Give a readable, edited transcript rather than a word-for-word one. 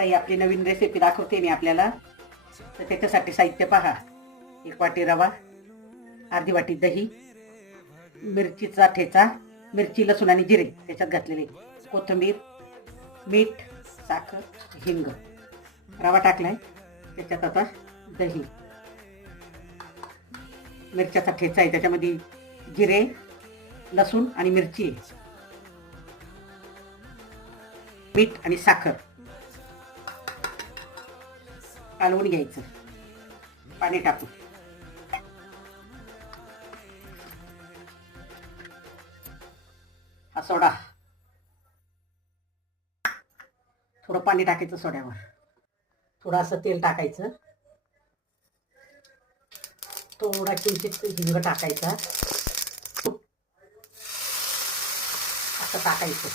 आता ही आपली नवीन रेसिपी दाखवते मी आपल्याला. तर त्याच्यासाठी साहित्य पहा. 1 वाटी रवा, अर्धी वाटी दही, मिरचीचा ठेचा, मिरची, लसूण आणि जिरे त्याच्यात घातलेले, कोथिंबीर, मीठ, साखर, हिंग. रवा टाकलाय, त्याच्यात आता दही, मिरच्याचा ठेचा आहे, त्याच्यामध्ये जिरे, लसूण आणि मिरची आहे, मीठ आणि साखर कालवून घ्यायचं पाणी टाकून. हा सोडा, थोडं पाणी टाकायचं सोड्यावर, थोडंसं तेल टाकायचं, थोडा किंचित हिंग टाकायचा, असं टाकायचं.